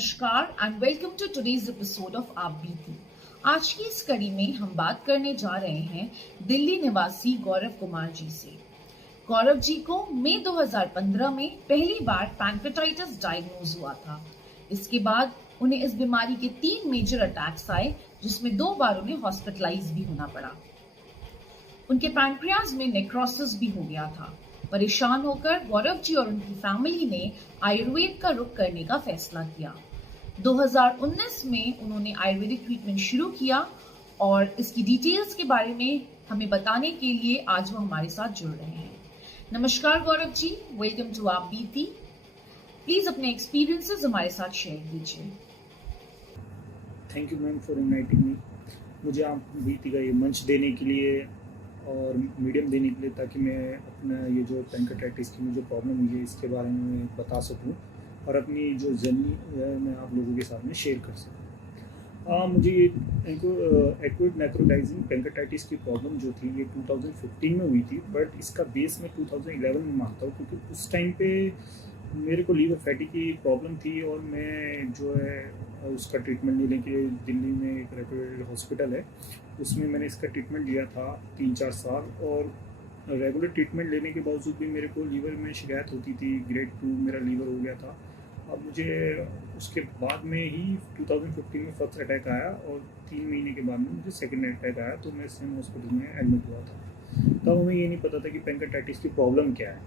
नमस्कार and welcome to today's episode of आप बीती। आज की इस कड़ी में हम बात करने जा रहे हैं दिल्ली निवासी गौरव कुमार जी से। गौरव जी को मई 2015 में पहली बार पैंक्रेटाइटिस डायग्नोज हुआ था। इसके बाद उन्हें इस बीमारी के 3 मेजर अटैक्स आए, जिसमें 2 बार उन्हें हॉस्पिटलाइज भी होना पड़ा। उनके पैंक्रियाज में नेक्रोसिस भी हो गया था। परेशान होकर गौरव जी और उनकी फैमिली ने आयुर्वेद का रुख करने का फैसला किया। 2019 में उन्होंने आयुर्वेदिक ट्रीटमेंट शुरू किया और इसकी डिटेल्स के बारे में हमें बताने के लिए आज वो हमारे साथ जुड़ रहे हैं। नमस्कार गौरव जी, वेलकम टू आप बीती। प्लीज अपने एक्सपीरियंसेस हमारे साथ शेयर कीजिए। Thank you ma'am for inviting me. मुझे आप बीती का ये मंच देने के लिए और मीडियम देने के लिए, ताकि मैं अपना ये जो पैंक्रेटाइटिस की मुझे प्रॉब्लम हुई है इसके बारे में बता सकूं और अपनी जो जर्नी है मैं आप लोगों के सामने शेयर कर सकूं। मुझे ये एक्यूट नेक्रोटाइजिंग पैंक्रेटाइटिस की प्रॉब्लम जो थी ये 2015 में हुई थी, बट इसका बेस मैं 2011 में मानता हूँ, क्योंकि उस टाइम पे मेरे को लीवर फैटी की प्रॉब्लम थी और मैं जो है उसका ट्रीटमेंट लेने के लिए दिल्ली में एक रेपुटेड हॉस्पिटल है, उसमें मैंने इसका ट्रीटमेंट लिया था 3-4 साल। और रेगुलर ट्रीटमेंट लेने के बावजूद भी मेरे को लीवर में शिकायत होती थी। ग्रेड 2 मेरा लीवर हो गया था। अब मुझे उसके बाद में ही 2015 में फर्स्ट अटैक आया और 3 महीने के बाद में मुझे सेकेंड अटैक आया, तो मैं सेम हॉस्पिटल में एडमिट हुआ था। तब हमें ये नहीं पता था कि पैंक्रेटाइटिस की प्रॉब्लम क्या है,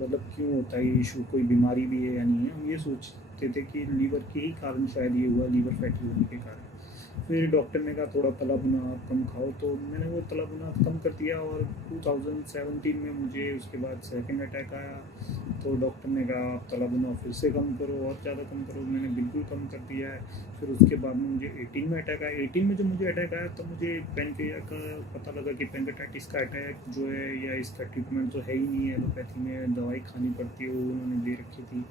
मतलब क्यों होता है ये इशू, कोई बीमारी भी है या नहीं है। हम ये सोचते थे कि लीवर के ही कारण शायद ये हुआ, लीवर फैटी होने के कारण। फिर डॉक्टर ने कहा थोड़ा तला भुना कम खाओ, तो मैंने वो तला भुना कम कर दिया। और 2017 में मुझे उसके बाद सेकंड अटैक आया, तो डॉक्टर ने कहा आप तला भुना फिर से कम करो और ज़्यादा कम करो। मैंने बिल्कुल कम कर दिया है। फिर उसके बाद में मुझे 18 में अटैक आया। 18 में जब मुझे अटैक आया तब मुझे पैंक्रिया का पता लगा कि पैंक्रेटाइटिस का अटैक जो है या इसका ट्रीटमेंट तो है ही नहीं है, एलोपैथी में दवाई खानी पड़ती है, वो उन्होंने दे रखी थी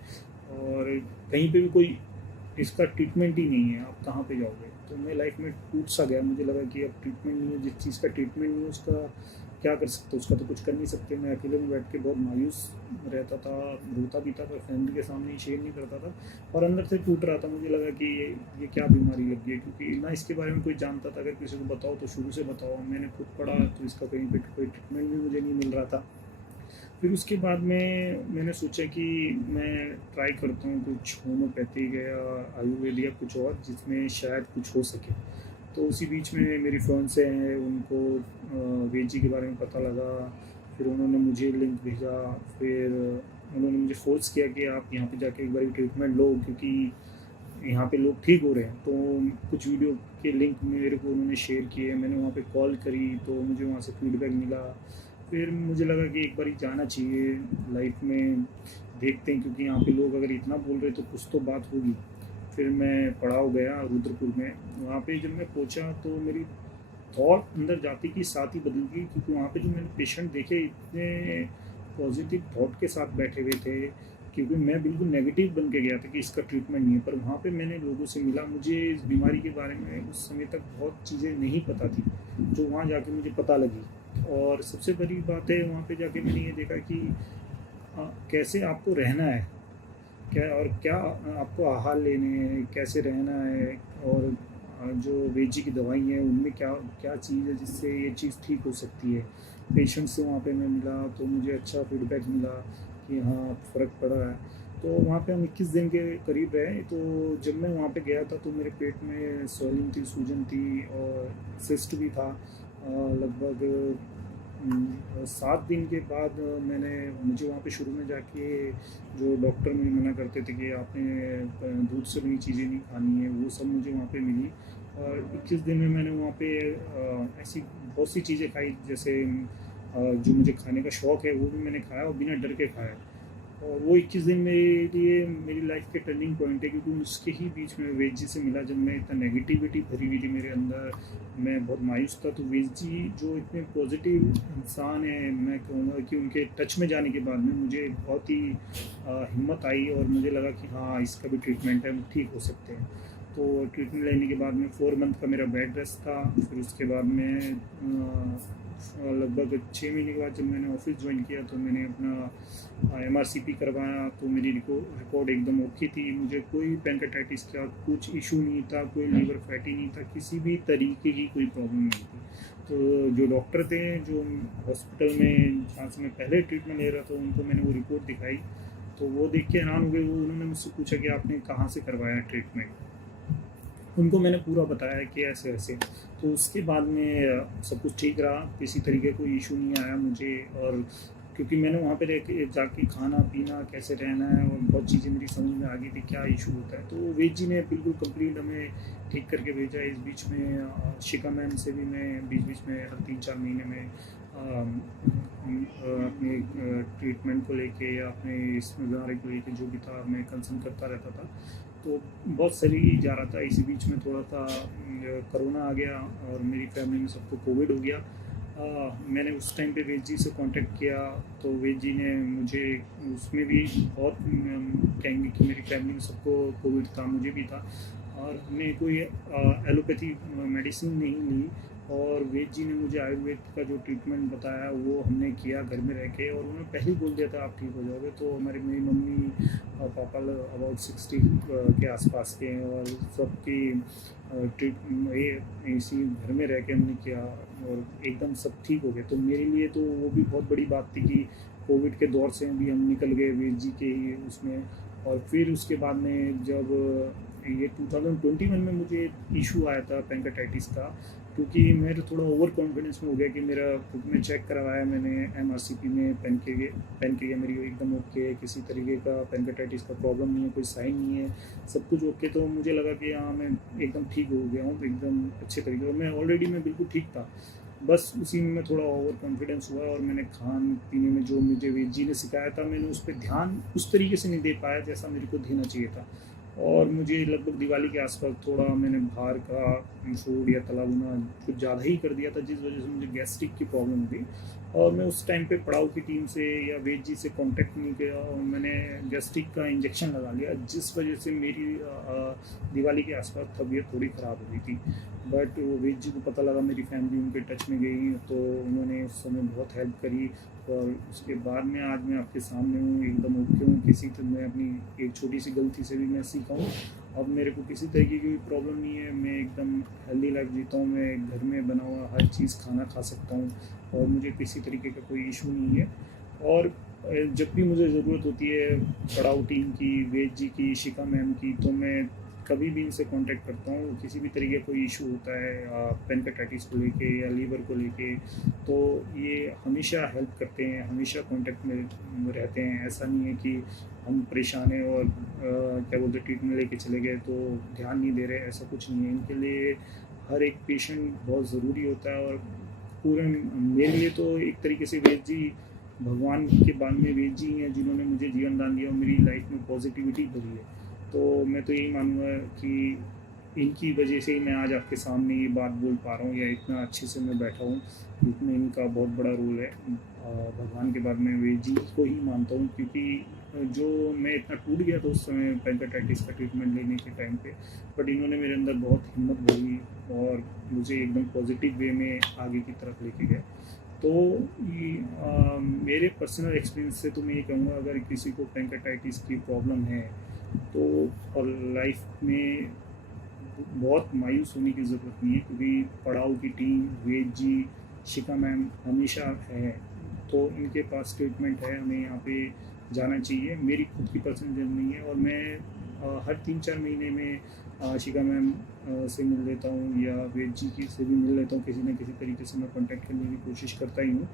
और कहीं पे भी कोई इसका ट्रीटमेंट ही नहीं है, आप कहाँ पे जाओगे। तो मैं लाइफ में टूट सा गया। मुझे लगा कि अब ट्रीटमेंट नहीं है, जिस चीज़ का ट्रीटमेंट नहीं है उसका क्या कर सकते, उसका तो कुछ कर नहीं सकते। मैं अकेले में बैठ के बहुत मायूस रहता था, रोता भी था, पर फैमिली के सामने ही शेयर नहीं करता था और अंदर से टूट रहा था। मुझे लगा कि ये क्या बीमारी लग गई है, क्योंकि ना इसके बारे में कोई जानता था। अगर किसी को बताओ तो शुरू से बताओ, मैंने खुद पढ़ा तो इसका कहीं पर कोई ट्रीटमेंट भी मुझे नहीं मिल रहा था। फिर उसके बाद में मैंने सोचा कि मैं ट्राई करता हूँ कुछ होम्योपैथिक या आयुर्वेद या कुछ और जिसमें शायद कुछ हो सके। तो उसी बीच में मेरी फ्रेंड से हैं, उनको वेद जी के बारे में पता लगा। फिर उन्होंने मुझे लिंक भेजा। फिर उन्होंने मुझे फोर्स किया कि आप यहाँ पे जाके एक बार ट्रीटमेंट लो, क्योंकि यहाँ पे लोग ठीक हो रहे हैं। तो कुछ वीडियो के लिंक मेरे को उन्होंने शेयर किए। मैंने वहाँ पे कॉल करी तो मुझे वहाँ से फीडबैक मिला। फिर मुझे लगा कि एक बार ही जाना चाहिए लाइफ में, देखते हैं, क्योंकि यहाँ पे लोग अगर इतना बोल रहे तो कुछ तो बात होगी। फिर मैं पड़ाव गया रुद्रपुर में। वहाँ पे जब मैं पहुँचा तो मेरी थॉट अंदर जाती की साथ ही बदल गई, क्योंकि वहाँ पे जो मैंने पेशेंट देखे इतने पॉजिटिव थॉट के साथ बैठे हुए थे, क्योंकि मैं बिल्कुल नेगेटिव बन के गया था कि इसका ट्रीटमेंट नहीं है। पर वहाँ पे मैंने लोगों से मिला, मुझे इस बीमारी के बारे में उस समय तक बहुत चीज़ें नहीं पता थी, जो वहाँ जाके मुझे पता लगी। और सबसे बड़ी बात है, वहाँ पे जाके मैंने ये देखा कि कैसे आपको रहना है, क्या आपको आहार लेने हैं, कैसे रहना है, और जो वेद जी की दवाई है उनमें क्या क्या चीज़ है जिससे ये चीज़ ठीक हो सकती है। पेशेंट से वहाँ पे मैं मिला तो मुझे अच्छा फीडबैक मिला कि हाँ फ़र्क पड़ा है। तो वहाँ पे हम 21 दिन के करीब रहे। तो जब मैं वहाँ पे गया था तो मेरे पेट में स्वेलिंग थी, सूजन थी और सिस्ट भी था। लगभग 7 दिन के बाद मुझे वहाँ पे शुरू में जाके जो डॉक्टर मुझे मना करते थे कि आपने दूध से बनी चीज़ें नहीं खानी है, वो सब मुझे वहाँ पे मिली। और 21 दिन में मैंने वहाँ पे ऐसी बहुत सी चीज़ें खाई, जैसे जो मुझे खाने का शौक़ है वो भी मैंने खाया और बिना डर के खाया। और वो 21 दिन मेरे लिए मेरी लाइफ के टर्निंग पॉइंट है, क्योंकि उसके ही बीच में वेद जी से मिला। जब मैं इतना नेगेटिविटी भरी हुई थी मेरे अंदर, मैं बहुत मायूस था, तो वेद जी जो इतने पॉजिटिव इंसान हैं, मैं कहूँगा कि उनके टच में जाने के बाद में मुझे बहुत ही हिम्मत आई और मुझे लगा कि हाँ इसका भी ट्रीटमेंट है, हम ठीक हो सकते हैं। तो ट्रीटमेंट लेने के बाद में 4 मंथ का मेरा बेड रेस्ट था। फिर उसके बाद में लगभग 6 महीने के बाद जब मैंने ऑफिस ज्वाइन किया तो मैंने अपना MRCP करवाया, तो मेरी रिपोर्ट एकदम ओके थी। मुझे कोई पैंक्रेटाइटिस का कुछ इशू नहीं था, कोई लीवर फैटी नहीं था, किसी भी तरीके की कोई प्रॉब्लम नहीं थी। तो जो डॉक्टर थे जो हॉस्पिटल में जहाँ से मैं पहले ट्रीटमेंट ले रहा था, उनको मैंने वो रिपोर्ट दिखाई, तो वो देख के हैरान हो गए। उन्होंने मुझसे पूछा कि आपने कहाँ से करवाया ट्रीटमेंट। उनको मैंने पूरा बताया कि ऐसे ऐसे, तो उसके बाद में सब कुछ ठीक रहा, किसी तरीके कोई इशू नहीं आया मुझे। और क्योंकि मैंने वहाँ पे जाके खाना पीना कैसे रहना है और बहुत चीज़ें मेरी समझ में आ गई थी क्या इशू होता है, तो वेद जी ने बिल्कुल कंप्लीट हमें ठीक करके भेजा। इस बीच में शिखा मैम से भी मैं बीच में हर 3-4 महीने में अपने ट्रीटमेंट को लेके या अपने इस नज़ारे को लेके जो भी था मैं कंसर्न करता रहता था। तो बहुत सही जा रहा था। इसी बीच में थोड़ा सा कोरोना आ गया और मेरी फैमिली में सबको कोविड हो गया। मैंने उस टाइम पे वेद जी से कांटेक्ट किया, तो वेद जी ने मुझे उसमें भी बहुत कहेंगे कि मेरी फैमिली में सबको कोविड था, मुझे भी था, और हमने कोई एलोपैथी मेडिसिन नहीं ली। और वेद जी ने मुझे आयुर्वेद का जो ट्रीटमेंट बताया वो हमने किया घर में रह के, और उन्होंने पहले ही बोल दिया था आप ठीक हो जाओगे। तो मेरी मम्मी और पापा अबाउट 60 के आसपास के हैं, और सबकी इसी घर में रह के हमने किया और एकदम सब ठीक हो गए। तो मेरे लिए तो वो भी बहुत बड़ी बात थी कि कोविड के दौर से भी हम निकल गए वेद जी के ही उसमें। और फिर उसके बाद में जब ये 2021 में मुझे इशू आया था पैंक्रेटाइटिस का, क्योंकि मेरे थोड़ा ओवर कॉन्फिडेंस में हो गया कि मेरा खुद में चेक करवाया मैंने MRCP में, पैनक्रिया मेरी एकदम ओके है, किसी तरीके का पैंक्रेटाइटिस का प्रॉब्लम नहीं है, कोई साइन नहीं है, सब कुछ ओके। तो मुझे लगा कि हाँ मैं एकदम ठीक हो गया हूँ एकदम अच्छे तरीके, और मैं बिल्कुल ठीक था। बस उसी में थोड़ा ओवर कॉन्फिडेंस हुआ और मैंने खान पीने में जो मुझे वेद जी ने सिखाया था मैंने उस पर ध्यान उस तरीके से नहीं दे पाया जैसा मेरे को देना चाहिए था। और मुझे लगभग दिवाली के आसपास थोड़ा मैंने बाहर का फूड या तला भुना कुछ ज़्यादा ही कर दिया था, जिस वजह से मुझे गैस्ट्रिक की प्रॉब्लम हुई। और मैं उस टाइम पे पड़ाव की टीम से या वेद जी से कांटेक्ट नहीं किया और मैंने गैस्ट्रिक का इंजेक्शन लगा लिया, जिस वजह से मेरी दिवाली के आसपास तबीयत थोड़ी ख़राब हो गई थी। बट वेद जी को पता लगा, मेरी फैमिली उनके टच में गई, तो उन्होंने उस समय बहुत हेल्प करी। और उसके बाद में आज मैं आपके सामने हूँ, एकदम ओके हूँ। किसी तरह मैं अपनी एक छोटी सी गलती से भी मैं सीखा हूँ, अब मेरे को किसी तरीके की प्रॉब्लम नहीं है। मैं एकदम हेल्दी लाइफ जीता हूँ, मैं घर में बना हुआ हर चीज़ खाना खा सकता हूँ और मुझे किसी तरीके का कोई इशू नहीं है। और जब भी मुझे ज़रूरत होती है पड़ाव टीम की, वेद जी की, शिखा मैम की, तो मैं कभी भी इनसे कांटेक्ट करता हूँ। किसी भी तरीके कोई इशू होता है पैंक्रेटाइटिस को लेके या लीवर को लेके, तो ये हमेशा हेल्प करते हैं, हमेशा कांटेक्ट में रहते हैं। ऐसा नहीं है कि हम परेशान हैं और क्या बोलते ट्रीटमेंट लेके चले गए तो ध्यान नहीं दे रहे, ऐसा कुछ नहीं है। इनके लिए हर एक पेशेंट बहुत ज़रूरी होता है। और पूरे मेरे लिए तो एक तरीके से वेद जी भगवान के बाद में वेद जी हैं जिन्होंने मुझे जीवन दान दिया और मेरी लाइफ में पॉजिटिविटी भरी है। तो मैं तो यही मानूंगा कि इनकी वजह से ही मैं आज आपके सामने ये बात बोल पा रहा हूँ या इतना अच्छे से मैं बैठा हूँ, इसमें इनका बहुत बड़ा रोल है। भगवान के बाद में वेद जी को ही मानता हूँ, क्योंकि जो मैं इतना टूट गया था उस समय पैंक्रेटाइटिस का ट्रीटमेंट लेने के टाइम पे, बट इन्होंने मेरे अंदर बहुत हिम्मत भरी और मुझे एकदम पॉजिटिव वे में आगे की तरफ लेके गए। तो मेरे पर्सनल एक्सपीरियंस से तो मैं ये कहूँगा, अगर किसी को पैंक्रेटाइटिस की प्रॉब्लम है तो और लाइफ में बहुत मायूस होने की ज़रूरत नहीं है, क्योंकि पड़ाव की टीम, वेद जी, शिखा मैम हमेशा है, तो इनके पास ट्रीटमेंट है, हमें यहाँ पे जाना चाहिए। मेरी खुद की पर्सनल जर्नी नहीं है और मैं हर 3-4 महीने में शिखा मैम से मिल लेता हूँ या वेद जी की से भी मिल लेता हूँ, किसी न किसी तरीके से मैं कॉन्टैक्ट करने की कोशिश करता ही हूँ।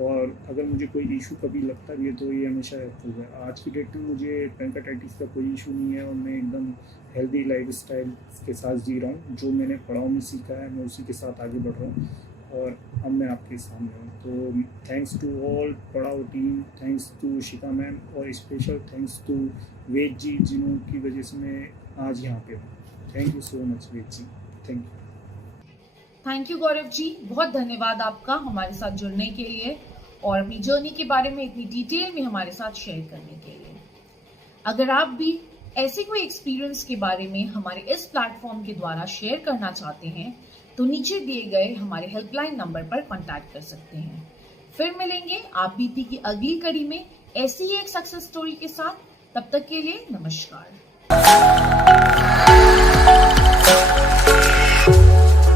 और अगर मुझे कोई इशू कभी लगता भी है तो ये हमेशा हेल्पफुल है। आज की डेट में मुझे पैंक्रेटाइटिस का कोई इशू नहीं है और मैं एकदम हेल्दी लाइफ स्टाइल के साथ जी रहा हूँ। जो मैंने पढ़ाओ में सीखा है मैं उसी के साथ आगे बढ़ रहा हूँ और अब मैं आपके सामने हूँ। तो thanks to all Padhaao team, thanks to Shikha ma'am और special thanks to Ved ji, जिन्हों की वजह से मैं आज यहाँ पे हूँ। Thank you so much Ved ji, thank you. Thank you Gaurav ji, बहुत धन्यवाद आपका हमारे साथ जुड़ने के लिए और अपनी जर्नी के बारे में इतनी डिटेल में हमारे साथ शेयर करने के लिए। अगर आप भी ऐसे कोई एक्सपीरियंस के बारे में हमारे इस प्लेटफॉर्म के द्वारा शेयर करना चाहते हैं तो नीचे दिए गए हमारे हेल्पलाइन नंबर पर कांटेक्ट कर सकते हैं। फिर मिलेंगे आप बीती की अगली कड़ी में ऐसी ही एक सक्सेस स्टोरी के साथ। तब तक के लिए नमस्कार।